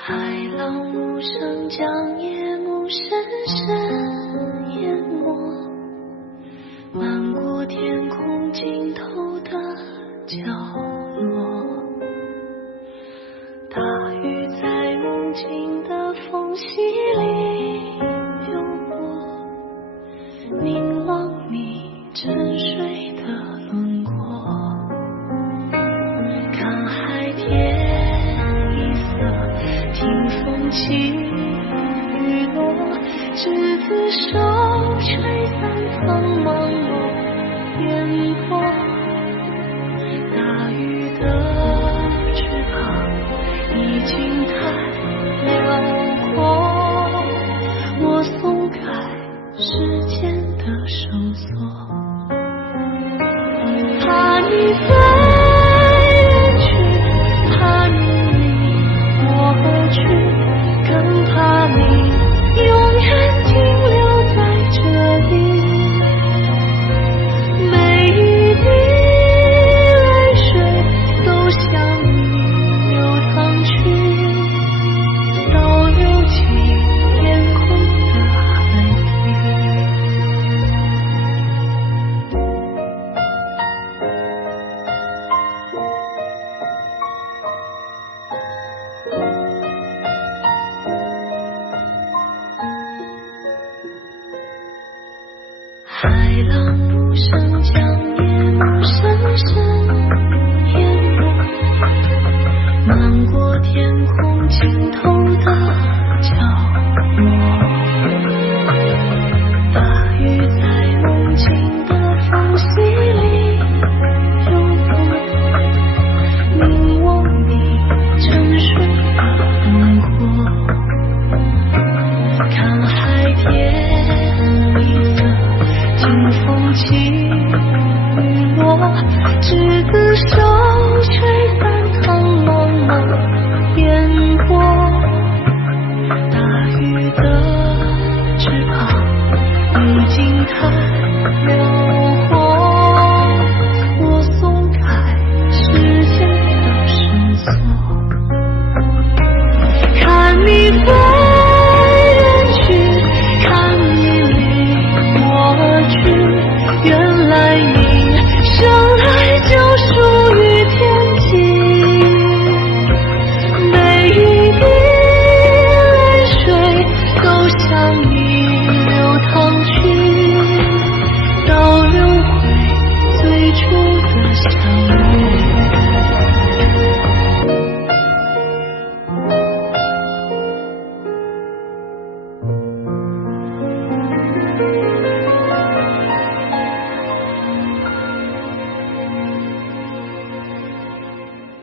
海浪无声将夜幕深深淹没，漫过天空尽头的角落。大雨在梦境的缝隙里流过，凝望你沉睡的轮廓。看海天一色，听风起雨落，执子手，吹散苍茫落烟波。大雨的翅膀已经太辽阔，我松开时间的绳索，怕你在远去，怕你离我而去，更怕你永远停留在这里。每一滴泪水都向你流淌去，倒流进天空的海底。海浪无声将